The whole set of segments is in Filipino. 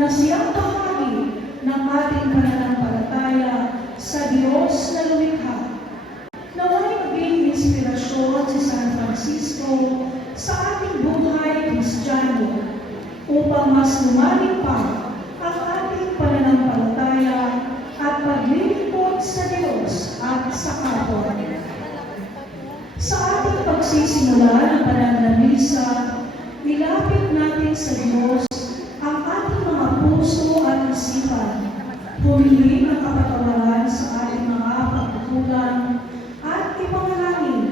na siyang bahagi ng ating pananampalataya sa Diyos na lumikha. Naway maging inspirasyon si San Francisco sa ating buhay Kristiyano upang mas lumalim pa ang ating pananampalataya at paglilingkod sa Diyos at sa kapwa. Sa ating pagsisimula ng pananalisa, ilapit natin sa Diyos ang ating mga puso at isipan, humingi ng kapatawaran sa ating mga pagkukulang at ipanalangin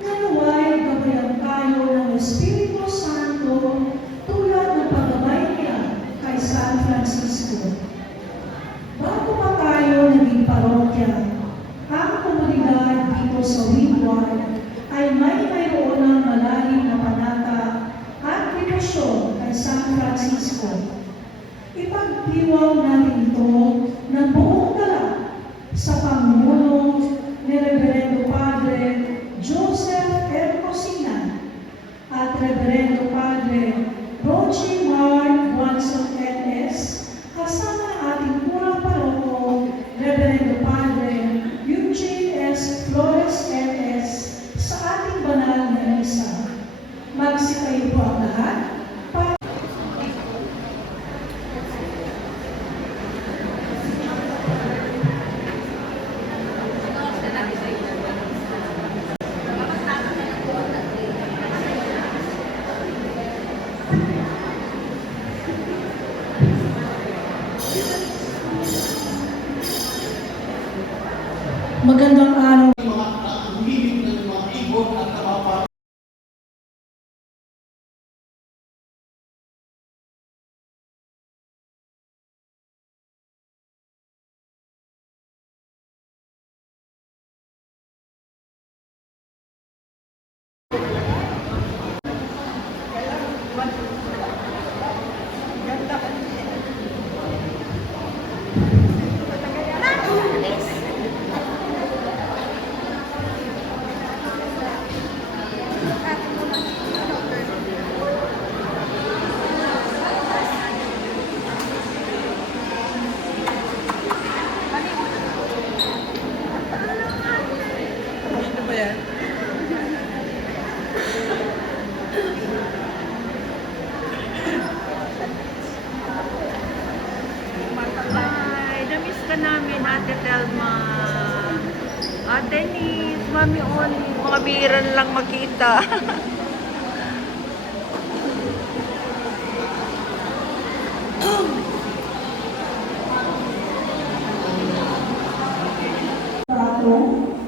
na naway gabayan tayo ng Espiritu Santo tulad ng paggabay niya kay San Francisco. Bago pa tayo naging parokya, ang komunidad dito sa Windward ay mayroon ng malalim na panata at devotion kay San Francisco. Ipagdiwang natin ito ng buong dala sa pamumuno ni Reverendo Padre Joseph R. Cosina at Reverendo Padre Rochi Mark Watson N.S. kasama ng ating kurang paroko Reverendo Padre Eugene S. Flores N.S. sa ating banal na misa. Magsikayo po ang lahat. Magandang araw. Namin, Ate Telma, Ate Nis, Mami Oli, mga biran lang makita.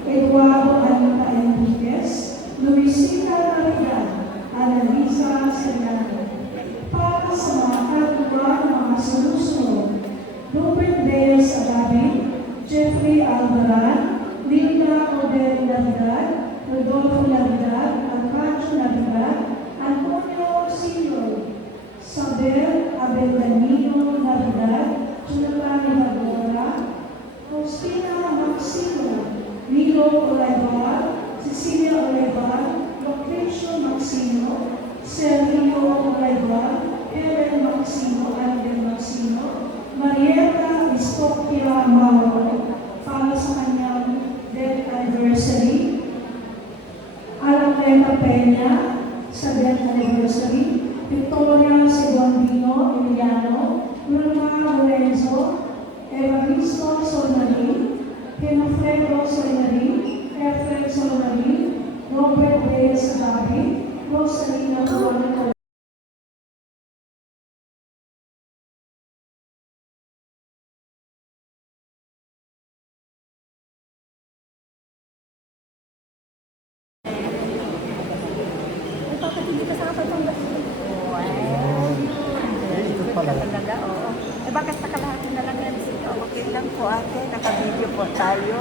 Eduardo Anita Enriquez, Luisita Navidad, Analisa Seriano. Para sa mga katulad ng mga sumusunod, Ruben Reyes Agabin, Jeffrey Alvaran, Linda Odel Navidad, Rodolfo Navidad, Alcacho Navidad, Antonio Senior, Sabel Abeldamino Navidad, Junapani Nagora, Faustina Maximo, Milo Olaibar, Cecilia Olaibar, Lucrecio Maximo, Sergio Olaibar, Ellen Maximo, Alden Maximo, Marieta Istokira Mauro, para sa kanyang death anniversary. Alameta Peña, sa death anniversary. Victoria Seguandino Emiliano, Luna Lorenzo, Evaristo Solmarin, Pinafredo Solmarin, Efren Solmarin, Robert Reyes Agabi, Rosalina Juana. Hindi ka sa kapatong talaga, oo. Eh bakit nakalahati na lang yan? Sige, okay lang po ate, naka-video po tayo.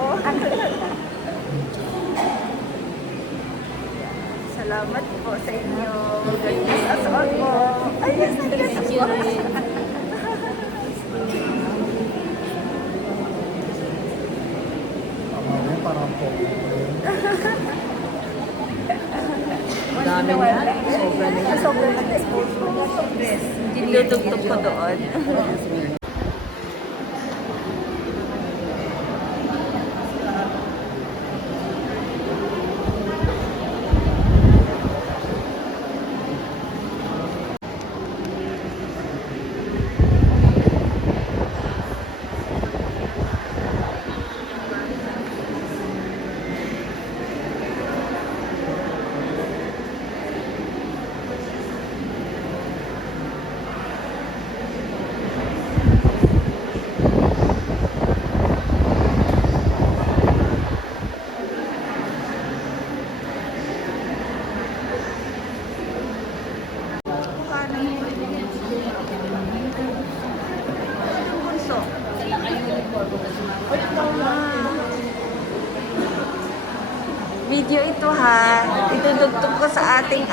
Salamat po sa inyo. Yes, as all po. Ay, yes, Parang po. namin yan. Sobra na. Dinudugtog ko doon. Video ito ha. Itudugtog ko sa ating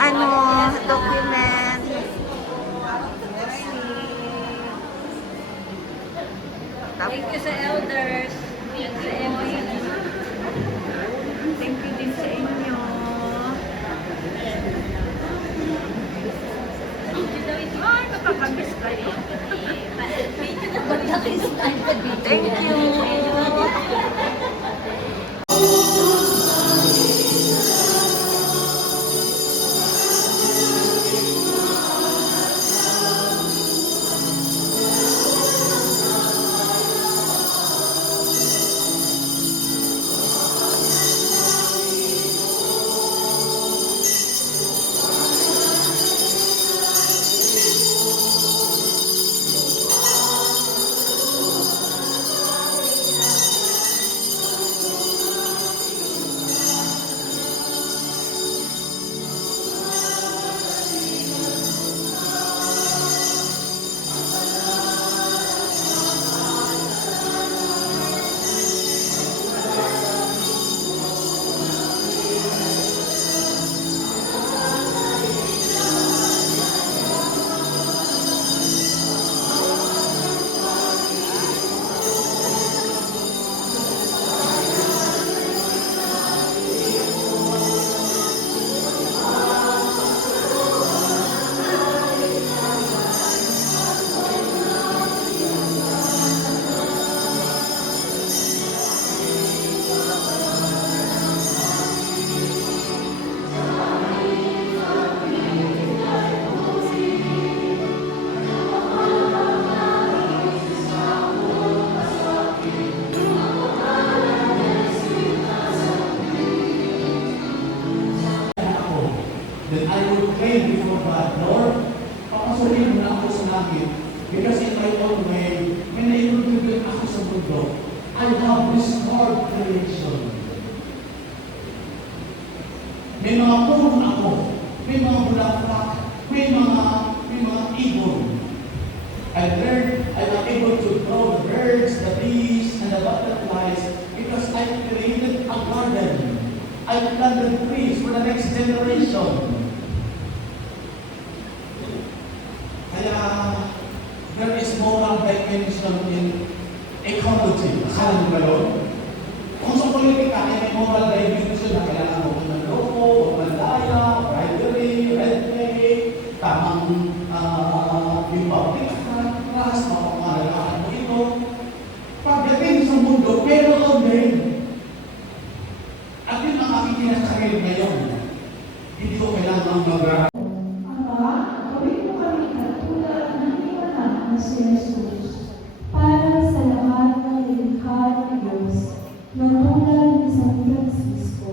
document. Thank you sa elders. Sa MOE. Thank you din sa inyo. Ay, makakamiss kayo. Thank you. Then I will pray before God, Lord, papasukin mo na ako sa langit. Because in my own way, when I introduce ako sa mundo, I have restored creation. May mga puno ako, may mga bulaklak, may mga ibon. I was able to grow the birds, the bees, and the butterflies because I created a garden. I planted trees for the next generation. Kaya, there is moral dimension in ecology. Asalan mo ba yun? Kung sa politika, may moral dimension na kailangan mo ng loko, mandaya, bribery, red tape, tamang yung public trust, mapapangalagaan mo ito. Pagdating sa mundo, pero din. At yun ang aking kinasaril ngayon. Hindi ko kailangan mag-rap. Ama, gawin mo kami katulad ng iyong anak na si Jesus. Para sa lahat ng nilikha ng Diyos, na tulad ni San Francisco,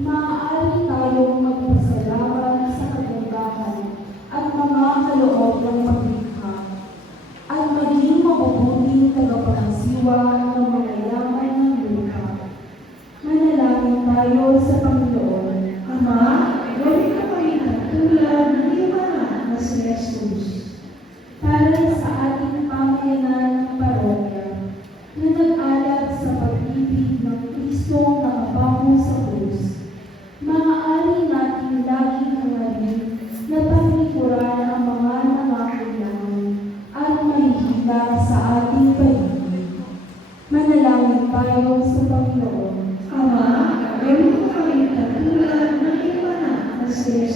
maaari tayong magpasalamat sa kagandahan at mga kaloob ng paglikha, at maging mabubuting tagapangasiwa ng mga yaman ng lupa. Manalangin tayo sa Panginoon. Ama, gawin mo kami katulad ng iyong anak na si Jesus. Para sa ating pamayanan ng parokya, na nag-alab sa pag-ibig ng Kristong nakabango sa krus, maaari natin laging hangarin na paglikuran ang mga nangangailangan at mahihila sa ating paligid. Manalangin tayo sa Panginoon. Ama, gawin mo kami katulad ng iyong anak na si Jesus.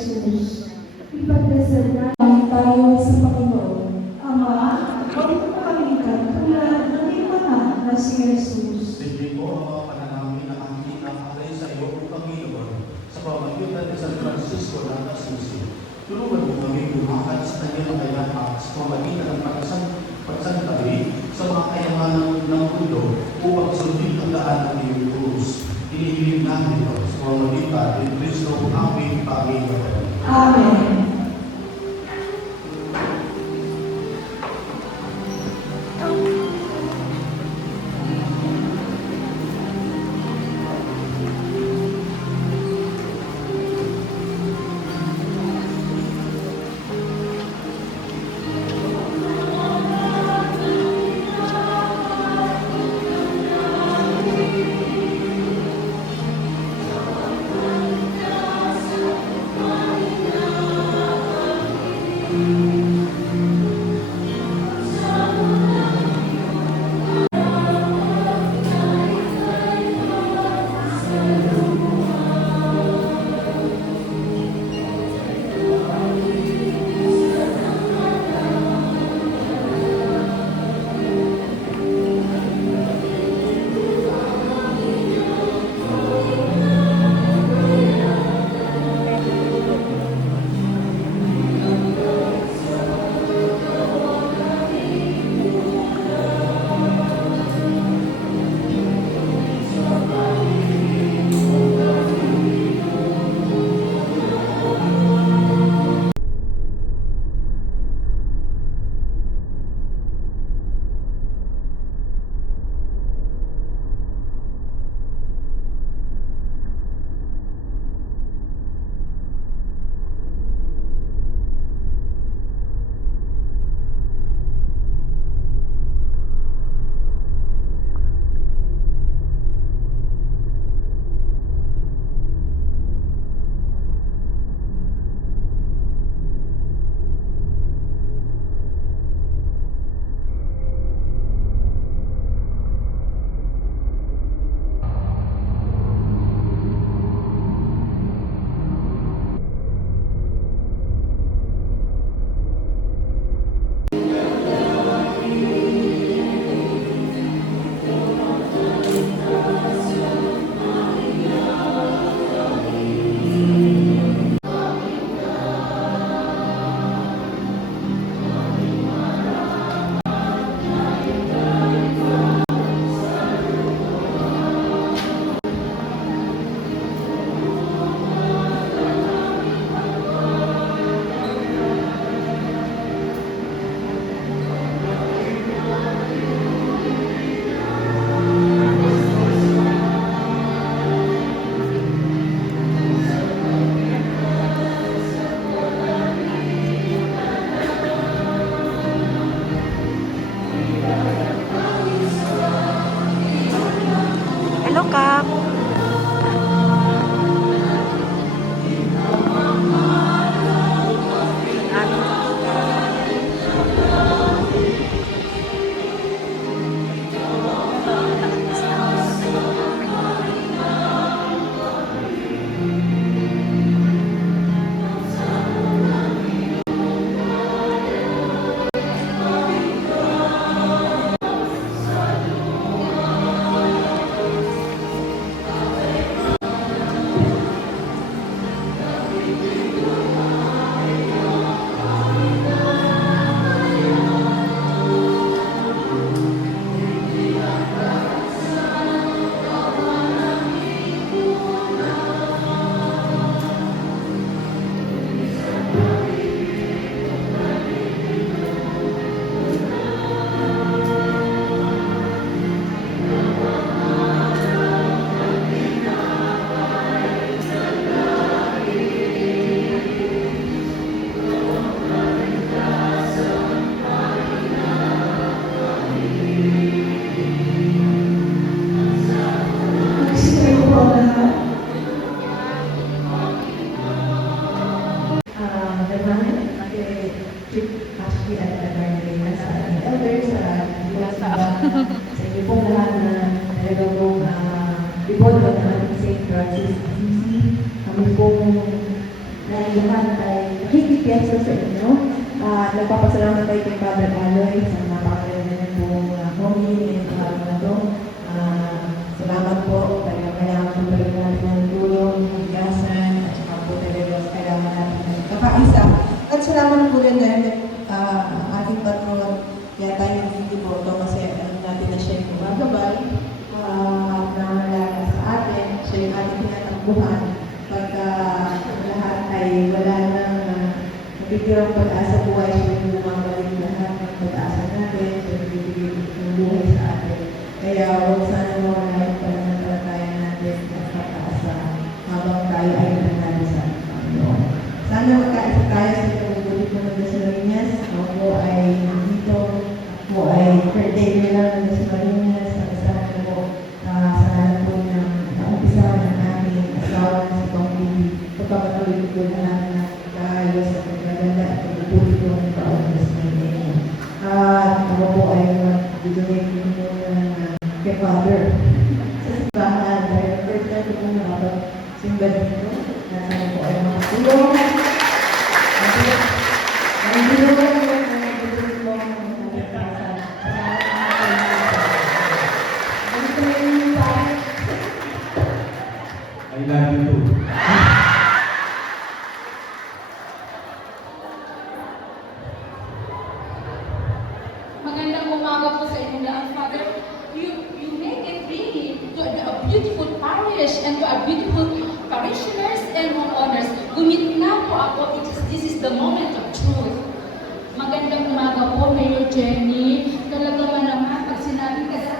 din ang kailang acts kung magitan ng pagsantabi sa mga kayamanan ng mundo upang sundin ang daan ng iyong krus. Inihiling namin ito sa pamamagitan ni Kristo aming Panginoon. Amen. Hello, Kap. Ashley at Marlene sa ating elders, sa inyo pong lahat na talagang pong report ng ating St. Francis Assisi. Kami pong lahat ay nakikipiasa sa inyo. Nagpapasalamat tayo kay Father Aloy sa napakalaman pong homily and na ito. Salamat po, talagang kailangan po talaga natin ng tulong, higasan, at saka po talaga kailangan natin ng kakaisa. At salamat po rin dahil takbuhan pagka lahat ay wala nang nabitirang pag-asa buhay, siya yung bumabalik lahat ng pag-asa natin, siya yung bibigay ng buhay sa atin. Kaya huwag sana mawala yung pananampalataya natin at pag-asa habang tayo ay nanalo sa Panginoon. Sana magkaisa tayo sa pagbubulit ng Dasmariñas. Ako po ay dito, ako ay caretaker lang ng Dasmariñas. Sana po sa lahat po ng naumpisa ng aming asawa sa itong bibi. Pagpapatuloy ko lahat ng kaayos at pagkaganda at pagbubulit ko ng bawat Dasmariñas. At ako po ay magbibigay ko ng kay Father. Sa simbahan, dahil first time ko po nakapag-simba dito, na sana po ay makatulong. I love you too. Magandang umaga po sa inyong lahat, Father. You make it really to a beautiful parish and to a beautiful parishioners and homeowners. Gumitna po ako because this is the moment of truth. Magandang umaga po, Mayor Jenny. Talaga naman, pag sinabi kada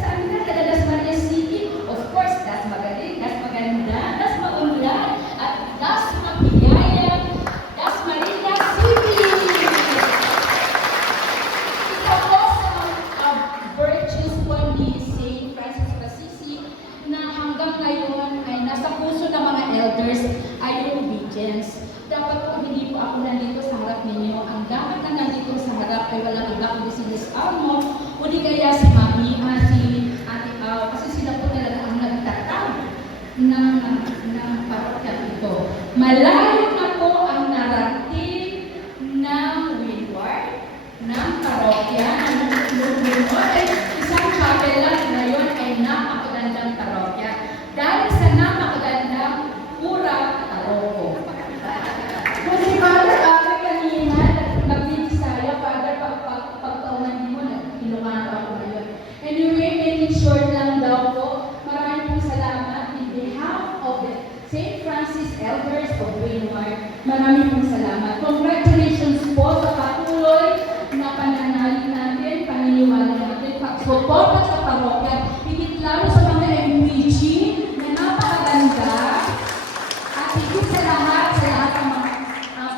sa amin na, kada Dasmariñas City, of course, das magaling, das maganda, das maunlad, at das mapiyaya, Dasmariñas City! Ito po sa virtues po ni St. Francis of Assisi na hanggang ngayon ay nasa puso ng mga elders ay yung obedience. Dapat po hindi po ako nandito sa harap ninyo. Ang dapat na nandito sa harap ay walang iba kundi si Miss Almo o di kaya si Mami, si Ate Au, kasi sila po talaga ang nagtatag ng parokya ito. Malayo na po ang narating ng Windward, ng parokya, ng Windward, ay isang chapel lang ngayon ay napakagandang parokya. Dahil sa napakagandang Pura Taroko. Kung si Father Ate kanina, nag-Bisaya, Father, pagtaunan mo, nag-Ilocano ako ngayon. Anyway, making short lang daw po, maraming pong salamat in behalf of the St. Francis Elders of Windward. Maraming pong salamat. Congratulations po sa patuloy na pananalig natin, paniniwala natin, pagsuporta sa parokya, higit lalo sa mga MPG na napakaganda. At higit sa lahat ng mga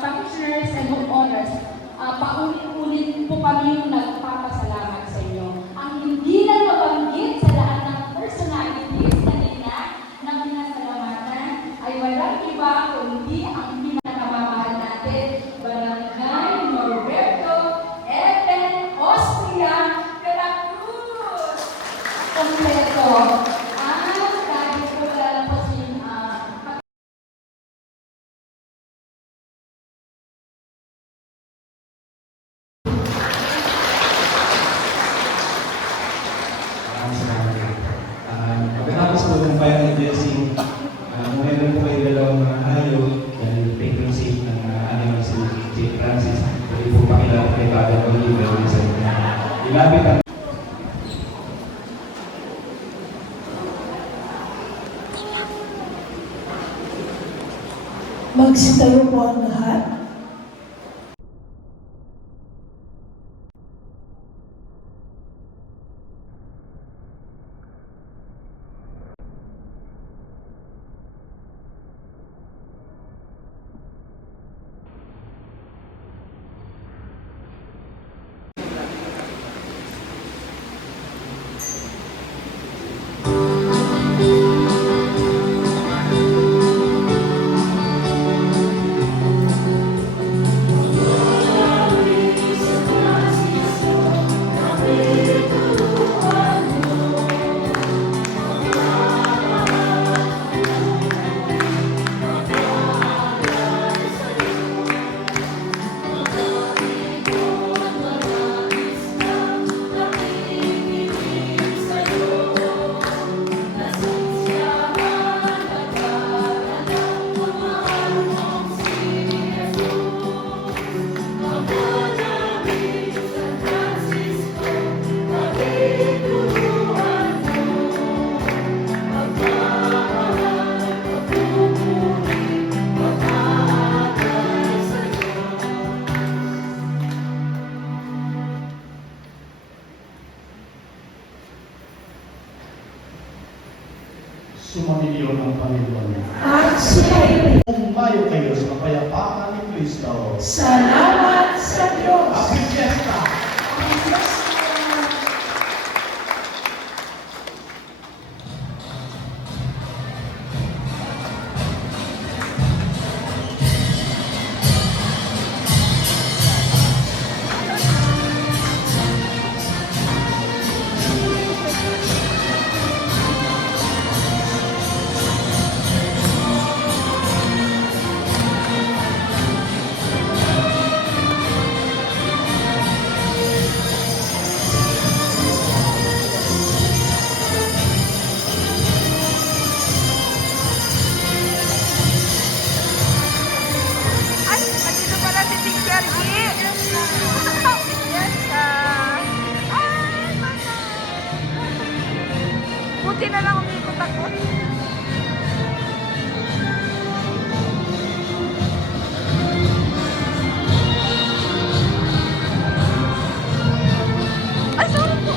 parishioners and homeowners, paulit-ulit po kami nagpapasalamat sa inyo. Ang hindi na nabanggit sa lahat ng personalities kanina na pinasalamatan ay walang iba kundi ang pinakamamahal natin, Barangay Norberto Epen Austria, Veracruz. Kompleto. Sabi ko lang po Pagkatapos po ng final blessing, meron po kayo dalawang mga hayop dahil patron saint ng animal si St. Francis. Pwede po pakilala kay Father Oliver sa inyo. Ilapit ang Magsitayo po ang lahat. sumainit. Umayo kayo sa kapayapaan ni Kristo. Salamat sa Diyos. Happy Fiesta! Ay, nandito pala si Teacher G. Yes, ay, mana. Buti na lang umikot ako. Ay, sorry po.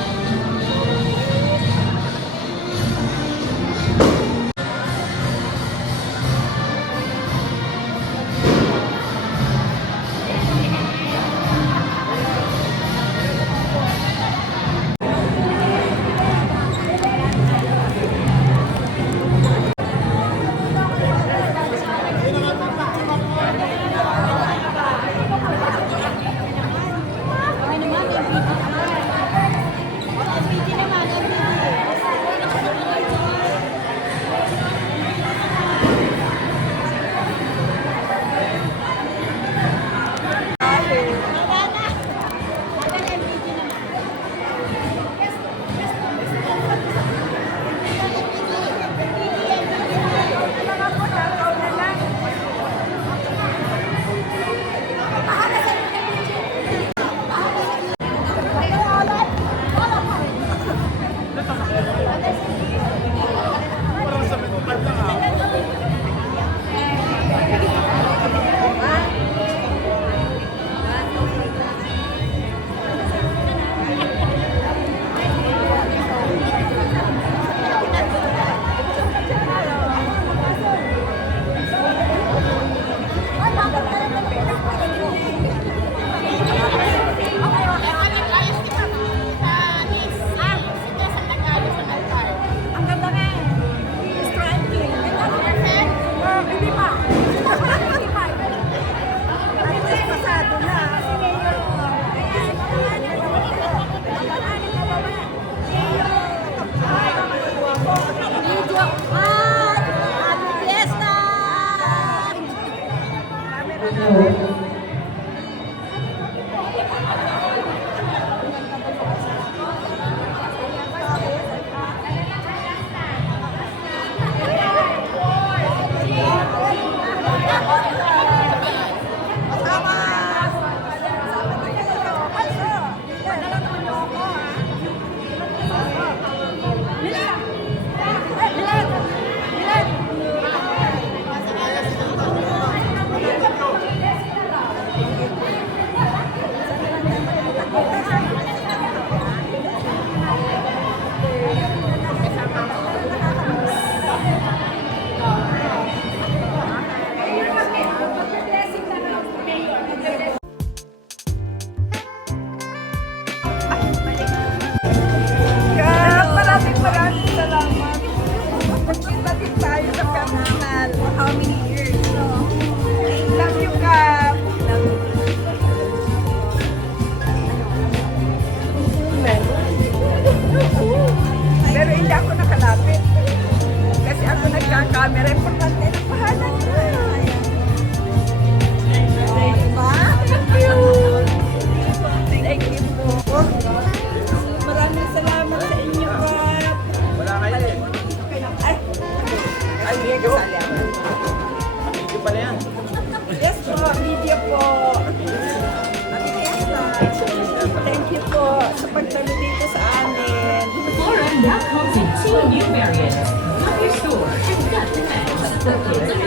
Maraming salamat. Nagkita din tayo sa kanal. How many years? So, love you, Kap. Pero hindi ako nakalapit. Kasi ako nagka-camera. Importante na pahalan na. Diba? Thank you. Thank you po. Maraming salamat sa inyo, Kap. Wala kayo eh. Ay, hindi kasali ako. Video pala yan. Yes po, video po. Thank you po sa pagtalo dito sa amin. Flora now comes in 2 new variants. Love your store and got the next.